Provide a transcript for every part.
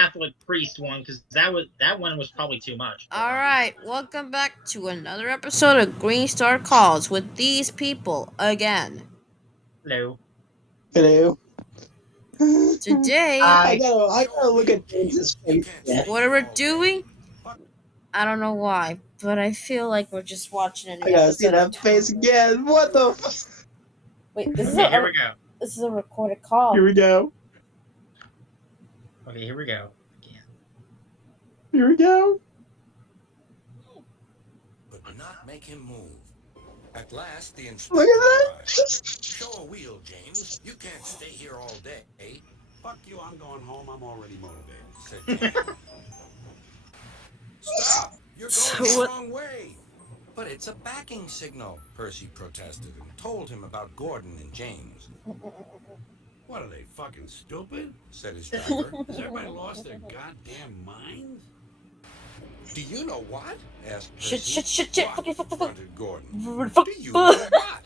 Catholic priest one because that one was probably too much. Alright, welcome back to another episode of Greenstar Calls with these people again. Hello. Hello. Today, I gotta look at James's face. Yeah. what are we doing? I don't know why, but I feel like we're just watching a I new gotta see episode of that face Thomas. again. What the f- Wait, this is Okay, here we go. this is a recorded call. Here we go. Okay, here we go. Again. Here we go. Could not make him move. At last, the Look inspector at that. arrived. Show a wheel, James. You can't stay here all day. Fuck you, I'm going home. I'm already motivated. Said James. Stop! You're going So the what- wrong way. But it's a backing signal, Percy protested and told him about Gordon and James. What are they, fucking stupid? Said his driver. Has everybody lost their goddamn minds? Do you know what? Asked Percy. Shit, fuck. Grunted Gordon. Fuck. Do you know what?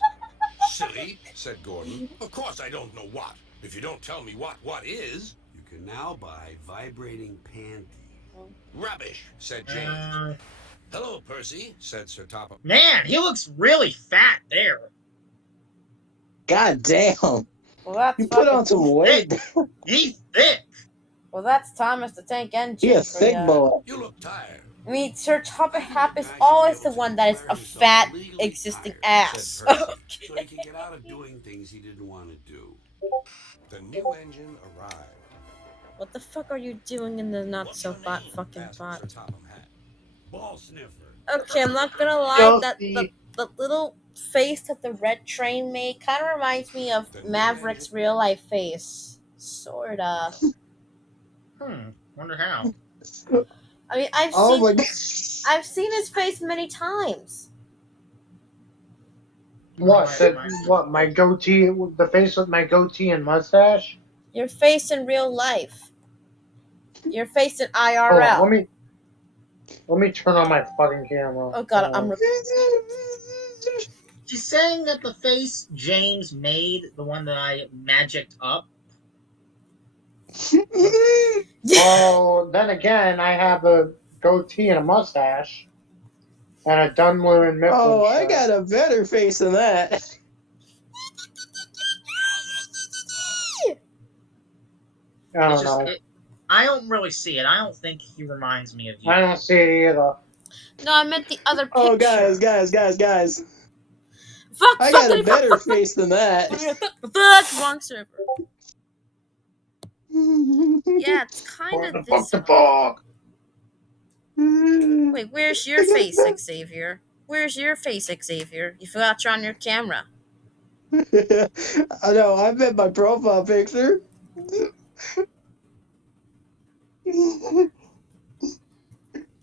Silly, said Gordon. Of course I don't know what. If you don't tell me what is. You can now buy vibrating panties. Rubbish, said James. Hello, Percy, said Sir Topham. Man, he looks really fat there. God damn. Well, that's You put fucking- on some weight. He's thick. Well, that's Thomas the Tank Engine. He a for thick ya. boy. You look tired. I mean, Sir Topham is always the one that is a fat, existing ass. Said Percy. So he can get out of doing things he didn't want to do. The new engine arrived. What the fuck are you doing in the not What's so your hot name? fucking Asked pot? Sir Topham Hatt. Ball sniffer. Okay, I'm not gonna lie, Chelsea. the little face that the red train made kind of reminds me of Maverick's real life face. Sorta. Wonder how. I mean, Oh my god. I've seen his face many times. What? My goatee, the face with my goatee and mustache. Your face in real life. Your face in Hold IRL. on, let me turn on my fucking camera. Oh god, I'm. She's saying that the face James made, the one that I magicked up. Oh, then again, I have a goatee and a mustache, and a Dunlop Mifflin Oh, I shirt. got a better face than that. I It's don't just, know. I don't really see it. I don't think he reminds me of you. I don't see it either. No, I meant the other picture. Oh, guys. Fuck, I got a better face than that. Fuck, wrong server. Yeah, it's kind What the of fuck this. the fuck? Wait, where's your face, Xavier? Where's your face, Xavier? You forgot you're on your camera. I know, I meant my profile picture.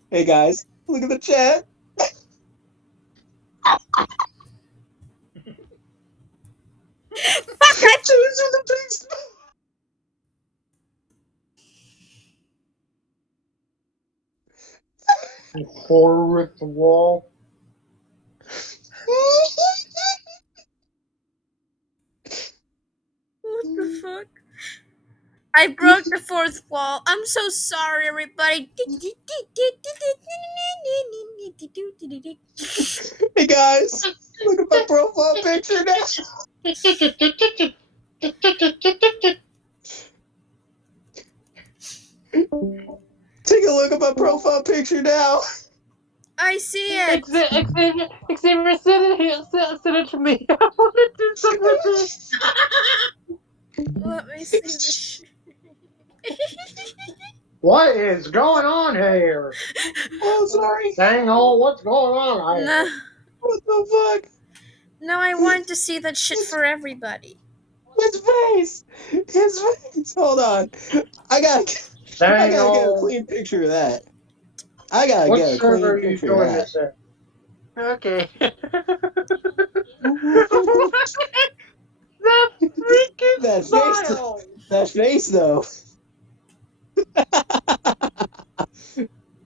Hey guys, look at the chat. You horror with the wall. What the fuck? I broke the fourth wall. I'm so sorry, everybody. Hey guys, look at my profile picture now. Take a look at my profile picture now. I see it. Xavier, send it to me. I want to do something with this. Let me see this shit. What is going on here? Oh, sorry. Dang, oh, what's going on here? No, What the fuck? no, I wanted to see that shit for everybody. His face. Hold on. I gotta Dang, get a oh, clean picture of that. I gotta what get a server clean are you picture of doing that. this in? Okay. That freaking That face, smile. that face though.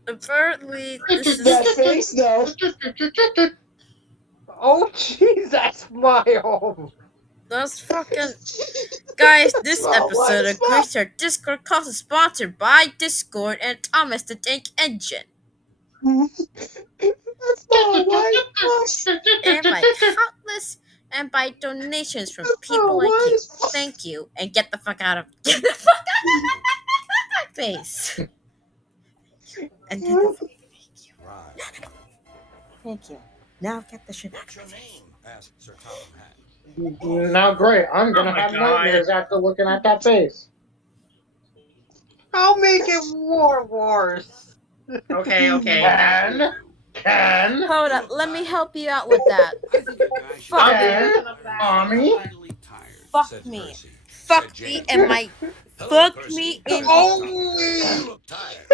Apparently, this That is. face though. Oh, jeez, that smile. That's fucking. Guys, this Small white episode as of fuck. Greenstar Discord calls is sponsored by Discord and Thomas the Tank Engine, That's small white. and by donations from That's people small like white you. as fuck. Thank you, and get the fuck out of my face. And get the fuck. Right. Thank you. Now get the shit out What's of your my face. name? Asked Sir Topham Hatt. Now, great. I'm Oh gonna my have god. nightmares after looking at that face. I'll make it more worse. Okay, okay. Ken, Hold up, let me help you out with that. I think a guy should Fuck I'll be be me. Ken, looking up that. Tommy. legally tired. Fuck Said me. Percy. Fuck Said me James. and my. Hello, Fuck Percy. me in. Only. You look tired.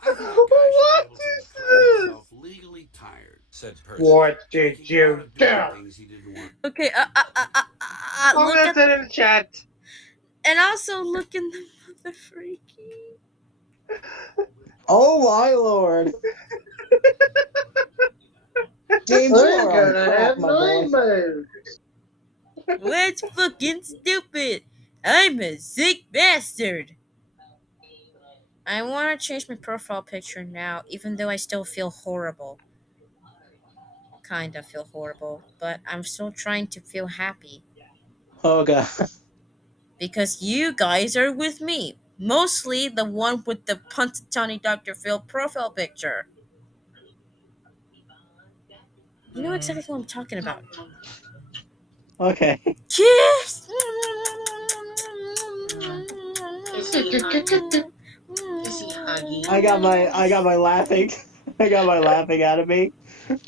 I think a guy should be able to What is declare this? himself legally tired. Said Percy. What So he did can get out you of do? doing things he didn't want. Okay, I'm look gonna at. send in the chat. And also look in the mother freaky. Oh my lord. James, you I'm are on gonna crack, have my boy. nightmares. That's fucking stupid. I'm a sick bastard. I want to change my profile picture now, even though I still feel horrible. Kinda feel horrible, but I'm still trying to feel happy. Oh god. Because you guys are with me. Mostly the one with the Punxsutawney Dr. Phil profile picture. You know exactly what I'm talking about. Okay. Kiss! Kissy huggy. I got my laughing. I got my laughing out of me.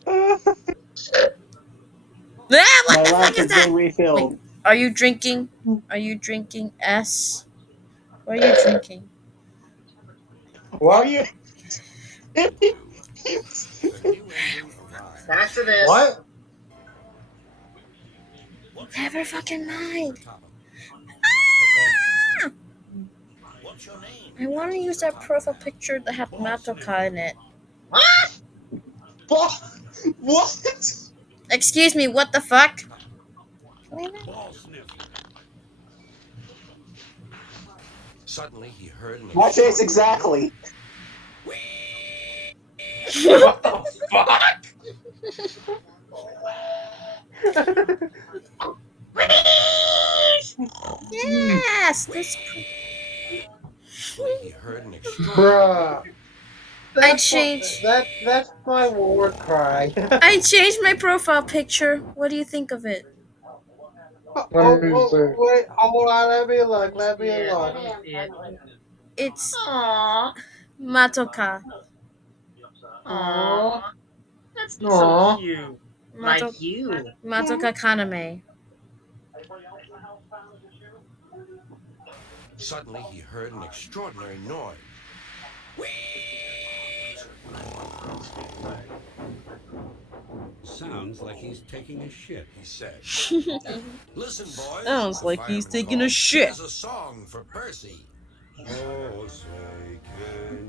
Ah, what My the fuck is laughter's that? being Wait, refilled. are you drinking? Are you drinking S? What are you drinking? Are What? you? The new engine arrived. Back to this. What? What's Never your name? fucking Asked mind. Sir Topham. Okay. What's your name? I want to Asked use Sir that Topham profile Hatt. picture that had Ball Matoka in it. What? What? Excuse me, what the fuck? Ball sniffler. Suddenly he heard an My face extraordinary noise. exactly. What the fuck? Yes, this. Suddenly he heard an extraordinary Bruh. noise. I That's what, changed. that's my war cry. I changed my profile picture. What do you think of it? Let me see. Wait, hold on, let me look, Let me let see me it. look. Let me see it. It's Aww. Matoka. Aww. That's so Aw. cute. Like Mato- you. Matoka Kaname. Suddenly he heard an extraordinary noise. Sounds like he's taking a shit. He said. Listen, boys. Sounds the like he's fireman taking a called. shit. Here's a song for Percy. Oh, say, can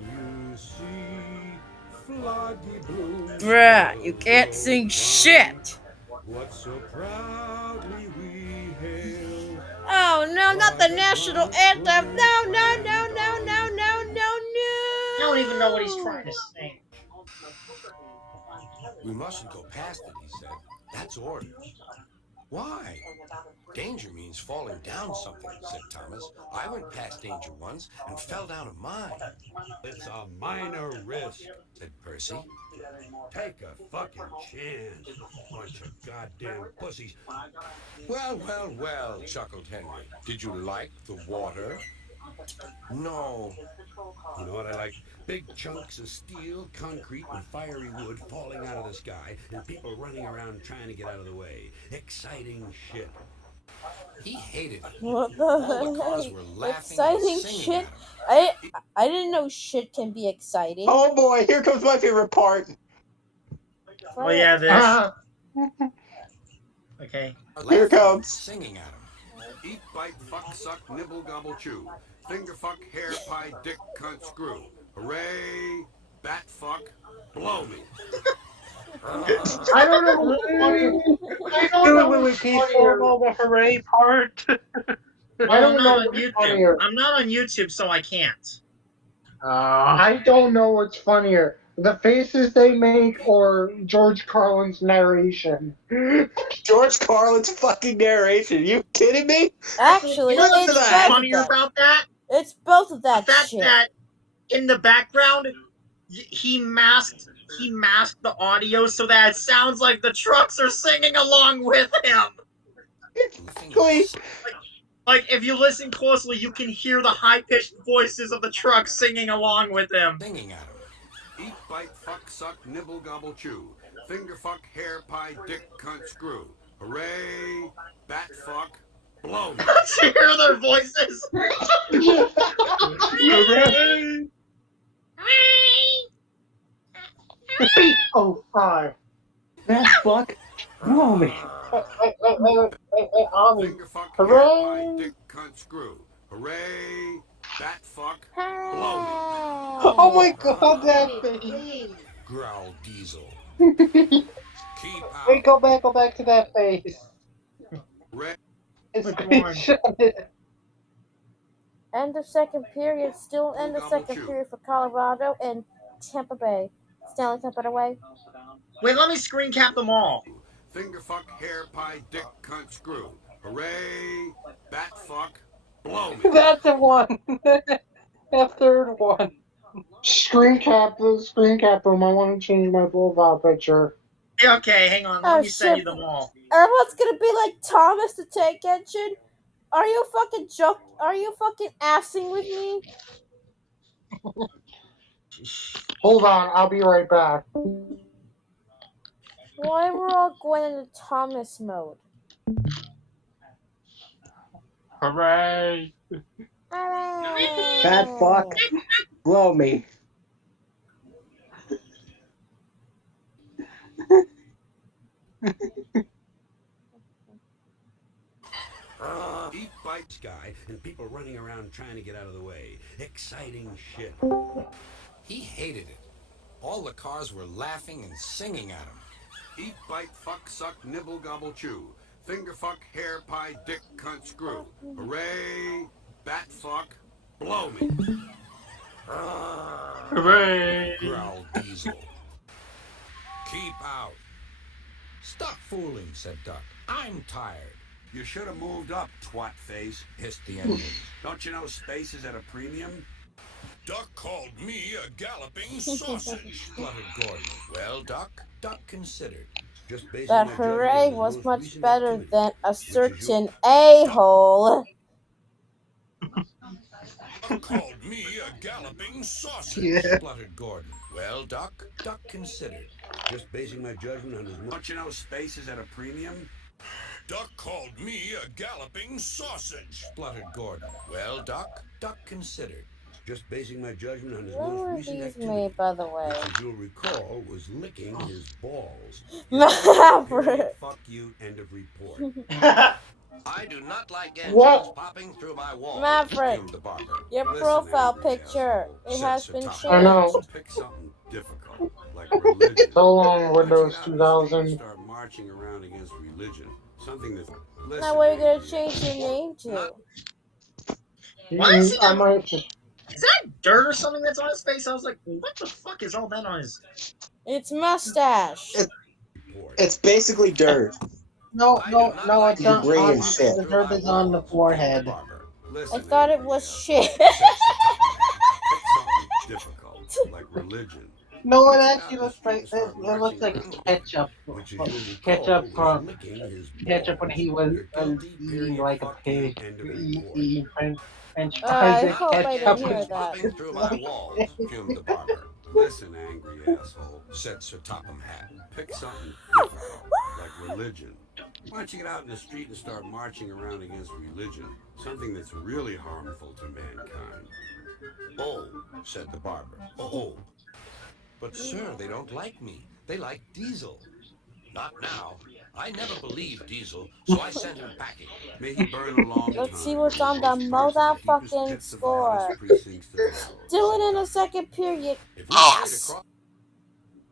you see Floggy Bloom? Bruh, you can't sing shit. What so proudly we hail. Oh no, not the By the national God's anthem. great No, no, hand no, no, on no, no, no, I don't even know what he's no. trying to sing. We mustn't go past it, he said. That's orders. Why? Danger means falling down something, said Thomas. I went past danger once and fell down a mine, It's a minor risk. said Percy. Take a fucking chance. Bunch of goddamn pussies. Well, well, well, chuckled Henry. Did you like the water? No. You know what I like? Big chunks of steel, concrete, and fiery wood falling out of the sky, and people running around trying to get out of the way. Exciting shit. He hated it. What All the the cars heck? were laughing Exciting and singing shit. at him. I didn't know shit can be exciting. Oh boy, here comes my favorite part. Oh yeah, this. Ah. Okay. Here Laughing and comes. singing at him. Eat, bite, fuck, suck, nibble, gobble, chew. Finger fuck, hair pie, dick, cunt, screw. Hooray, bat fuck, blow me. I don't know what's funny. I don't Do know it when we what's keep funnier. formal the hooray part. I Well, I'm don't not know on what's YouTube. funnier. I'm not on YouTube, so I can't. I don't know what's funnier. The faces they make or George Carlin's narration. George Carlin's fucking narration. You kidding me? Actually, You know Listen to it's what's both that. of funnier them. about that? It's both of The that fact shit. that in the background he masked the audio so that it sounds like the trucks are singing along with him. Please. Like if you listen closely, you can hear the high-pitched voices of the trucks singing along with him. Singing at him. Eat, bite, fuck, suck, nibble, gobble, chew. Finger fuck, hair pie, dick, cunt, screw. Hooray! Bat fuck, blow me. To hear their voices. Hooray! Oh, five. That fuck. Blow me. Ami. Finger fuck, hair pie, Hooray! dick, cunt, screw. Hooray! Bat fuck, blow me. Oh my god, that face. Growl Diesel. Keep Wait, out. go back to that face. Hooray! It's Which one? End of second period. Still end of Gobble, second chew. period for Colorado and Tampa Bay. Stanley Cup it away. Wait, let me screen cap them all. Finger fuck, hair pie, dick, cunt, screw. Hooray! Bat fuck, blow me. That's the one. That third one. Screen cap them. I want to change my profile picture. Okay, hang on. Let Oh me send you shit. them all. Everyone's gonna be like Thomas the Tank Engine. Are you fucking Are you fucking assing with me? Hold on, I'll be right back. Why we're all going into Thomas mode? Hooray! That fuck. Blow me. Eat, bite, sky, and people running around trying to get out of the way. Exciting shit. He hated it. All the cars were laughing and singing at him. Eat, bite, fuck, suck, nibble, gobble, chew. Finger fuck, hair pie, dick, cunt, screw. Hooray! Bat fuck, blow me. Hooray! Growl Diesel. Keep out. Stop fooling, said Duck. I'm tired. You should have moved up, twat face. Hissed the engine. Don't you know space is at a premium? Duck called me a galloping sausage, spluttered Gordon. Well, Duck, Duck considered. Just basing That my judgment hooray on his was most much recent better activity, than a which is certain a-hole. Duck called me a galloping sausage, Yeah. spluttered Gordon. Well, Duck, Duck considered. Just basing my judgment on his. Don't you know space is at a premium? Duck called me a galloping sausage, spluttered Gordon. Well, Duck, Duck considered. Just basing my judgment on his When most were recent these activity, made, by the way? which, as you'll recall, was licking his balls. Maverick. Period, fuck you, end of report. I do not like engines What? popping through my walls, Maverick. fumed the barber. Your Listen, profile angry picture. asshole, It said has Sir been Thomas. I know. changed. Pick something difficult, like religion. So long, Why don't you Windows get out in the street and 2000. start marching around against religion. Something that's. Listen, Now what are you gonna angry change your asshole. name to? Why is he I have, might just. is that dirt or something that's on his face? I was like, what the fuck is all that on his? It's mustache. Report. It's basically dirt. No, I do no, not no, like it's not Debris on. and engines popping shit. The through dirt my is on the walls, fumed the forehead. barber. I Listen, thought it angry was asshole, shit. said Sir Thomas. Pick something difficult, like religion. No, Why it don't you get out actually in the looks street like and start it looks marching like around Gordon, ketchup. which, as you'll Ketchup recall, was from licking his ketchup when balls. he was You're guilty, eating period, like a fuck you, pig, end of report. eating French I fries and hope I ketchup. didn't hear Engines that. popping through my walls, fumed the barber. Listen, angry asshole, Said Sir Topham Hatt. pick something difficult, like religion. Why don't you get out in the street and start marching around against religion? Something that's really harmful to mankind. Oh, said the barber. Oh. But, sir, they don't like me. They like Diesel. Not now. I never believed Diesel, so I sent him packing. May he burn a long time Let's see what's in on the worst parts of the deepest motherfucking pits of the hottest score. precincts of hell. Still said in the Thomas. second period. If we hurried Ass.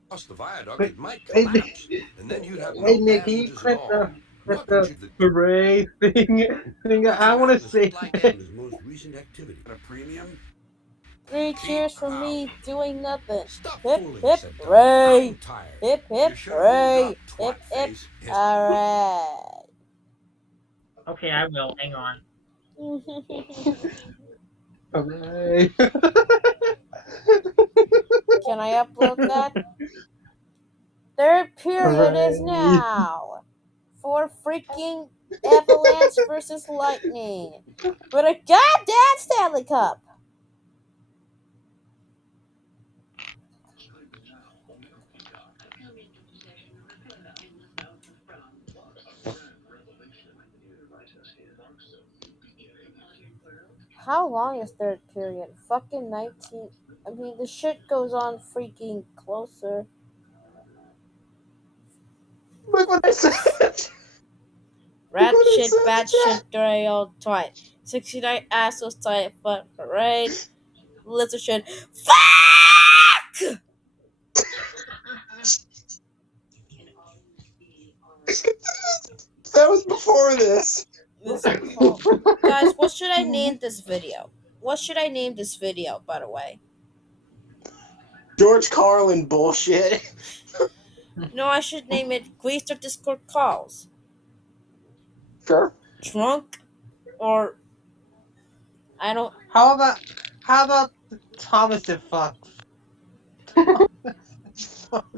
across the viaduct, Wait, it might wait, collapse, and then you'd have no wait, Nick, can you passengers at click all. the What would the you the hooray thing. I want to say that. his most recent activity? A premium? 3 cheers Keep for out. me doing nothing. Stop Hip fooling, hip said Donald. I'm hooray! tired. Hip hip You should have moved hooray! up, Hip twat hip. face. Alright. Okay, I will. Hang on. Hooray. Can I upload that? Third period is Hooray. now. For freaking Avalanche versus Lightning. With a goddamn Stanley Cup. How long is third period? Fucking 19. I mean, the shit goes on freaking closer. Look what I said. Look Rat what I shit, said in bad the chat. shit, dirty old twat. 69 assholes tight, but parade. Lizard shit. Fuck! That was before this. This before. Guys, what should I name this video? What should I name this video, by the way? George Carlin bullshit. No, I should name it Greenstar Discord Calls. Sure. Drunk? Or, I don't. How about Thomas and Fox?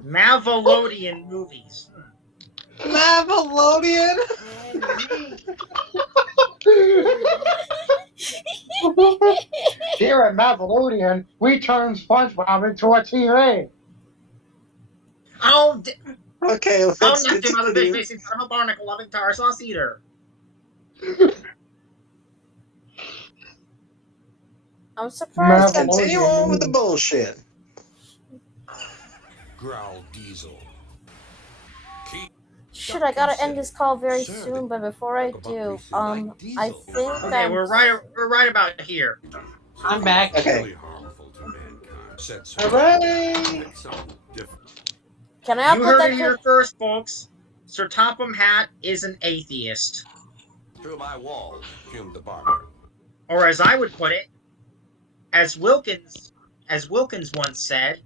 Mavelodian movies. Mavelodian? Here at Mavelodian, we turn SpongeBob into a TV. Oh, Okay, oh, let's Neptune, mother fish, continue. facing son of a barnacle, loving tar sauce eater. I'm surprised Let's that. continue on with the Mavelodian. bullshit. Growled Diesel. Keep Shit, I gotta end this call very Sir, soon, but before I About do, precinct like I Diesel. think Okay, I'm. we're right about here. I'm Something back. that's Okay. really harmful to mankind. Said Sir Hooray! Pick something different. Can I You upload heard that it clip? here first, folks. Sir Topham Hatt is an atheist. through my walls, fumed the barber. Or as I would put it, as Wilkins once said,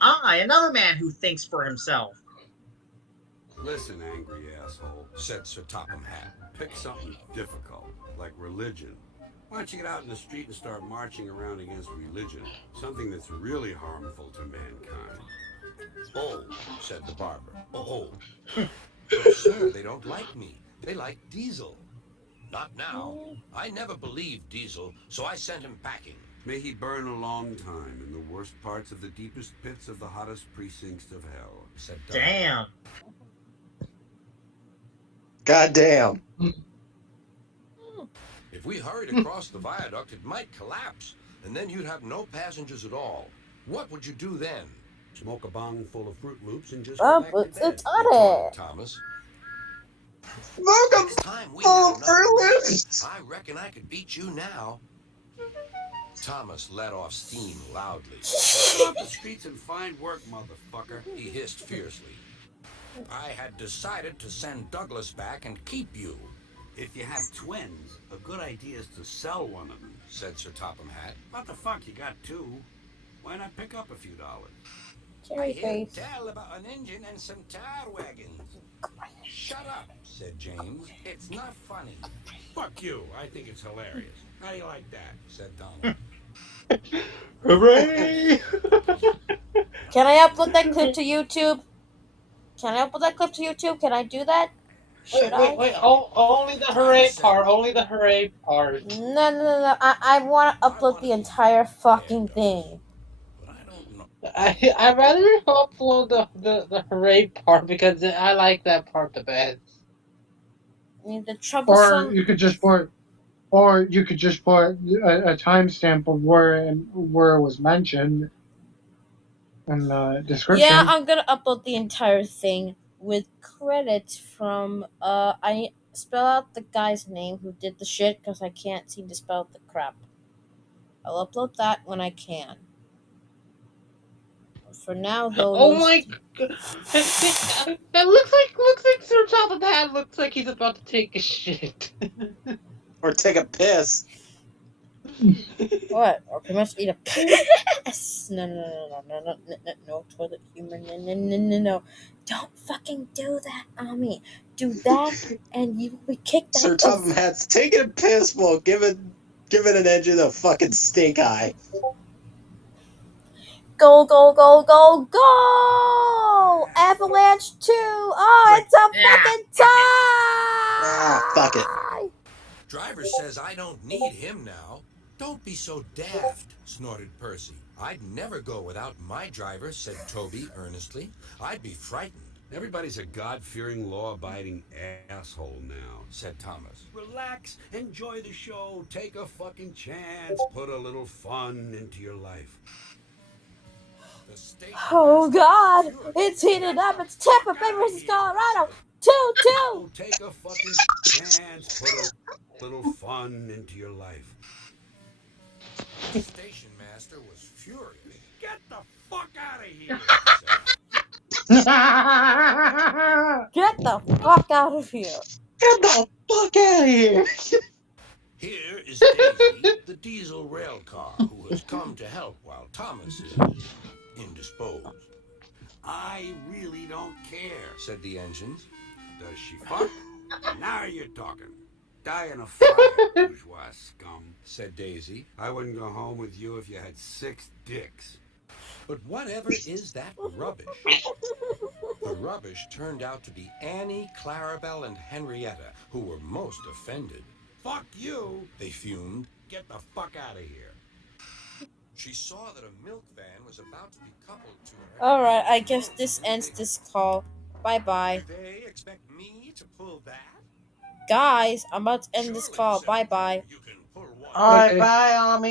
I, another man who thinks for himself. Listen, angry asshole, Said Sir Topham Hatt. pick something difficult, like religion. Why don't you get out in the street and start marching around against religion? Something that's really harmful to mankind. Oh, said the barber. Oh. But sir, they don't like me. They like Diesel. Not now. I never believed Diesel, so I sent him packing. May he burn a long time in the worst parts of the deepest pits of the hottest precincts of hell. Said Doug. Damn. God damn. If we hurried across the viaduct, it might collapse, and then you'd have no passengers at all. What would you do then? Smoke a bong full of Fruit Loops and just Oh, go back to but bed. it's Retorted on Thomas. Welcome Next time we full had of another Fruit race, Loops. I reckon I could beat you now. Thomas let off steam loudly. Get off the streets and find work, motherfucker. He hissed fiercely. I had decided to send Douglas back and keep you, If you have twins, a good idea is to sell one of them. said Sir Topham Hatt. What the fuck, you got two? Why not pick up a few dollars? Cherry face. tell about an engine and some tar wagons. Shut up, said James. It's not funny, Fuck you, I think it's hilarious. How do you like that? said Donald. Hooray! Can I upload that clip to YouTube? Can I upload that clip to YouTube? Can I do that? Should Wait. Only the hooray part. Only the hooray part. No. I want to upload the entire fucking thing. But I don't know. I'd rather upload the hooray part because I like that part the best. I mean, the Or troublesome. you could just put a timestamp of where it was mentioned in the description. Yeah, I'm gonna upload the entire thing with credits from. I spell out the guy's name who did the shit because I can't seem to spell the crap. I'll upload that when I can. For now, though, Oh you'll my god. That looks like Sir Jonathan Dad looks like he's about to take a shit. Or take a piss. what? Or pretty much eat a piss. No, toilet humor. No. Don't fucking do that, Ami. Do that, and you will be kicked Sir out of. Topham Hatt's taking a piss while giving an engine a fucking stink eye. Go, go, go, go, go! Avalanche 2! Oh, Like, it's a yeah, fucking Ah, fuck it. tie! Driver says I don't need him now. Don't be so daft, snorted Percy. I'd never go without my driver, said Toby earnestly. I'd be frightened, Everybody's a God-fearing, law-abiding asshole now, said Thomas. Relax, enjoy the show, take a fucking chance, put a little fun into your life. The station Oh master god! was furious. It's heated up! It's Tampa Bay versus Colorado! 2-2! Oh, take a fucking chance, put a little fun into your life. The station master was furious. Get the fuck out of here! Get Get the fuck out of here! the fuck out of here! Here is Daisy, the diesel rail car, who has come to help while Thomas is indisposed, I really don't care. said the engines. Does she fuck? Now you're talking. Die in a fire, bourgeois scum, said Daisy. I wouldn't go home with you if you had 6 dicks. But whatever is that rubbish? The rubbish turned out to be Annie, Clarabelle, and Henrietta, who were most offended. Fuck you! They fumed. Get the fuck out of here. She saw that a milk van was about to be coupled to her. Alright, I guess this ends this call. Bye bye. Do they expect me to pull that? Guys, I'm about to end this call. Bye bye. You can pull one. Alright, bye, Ami.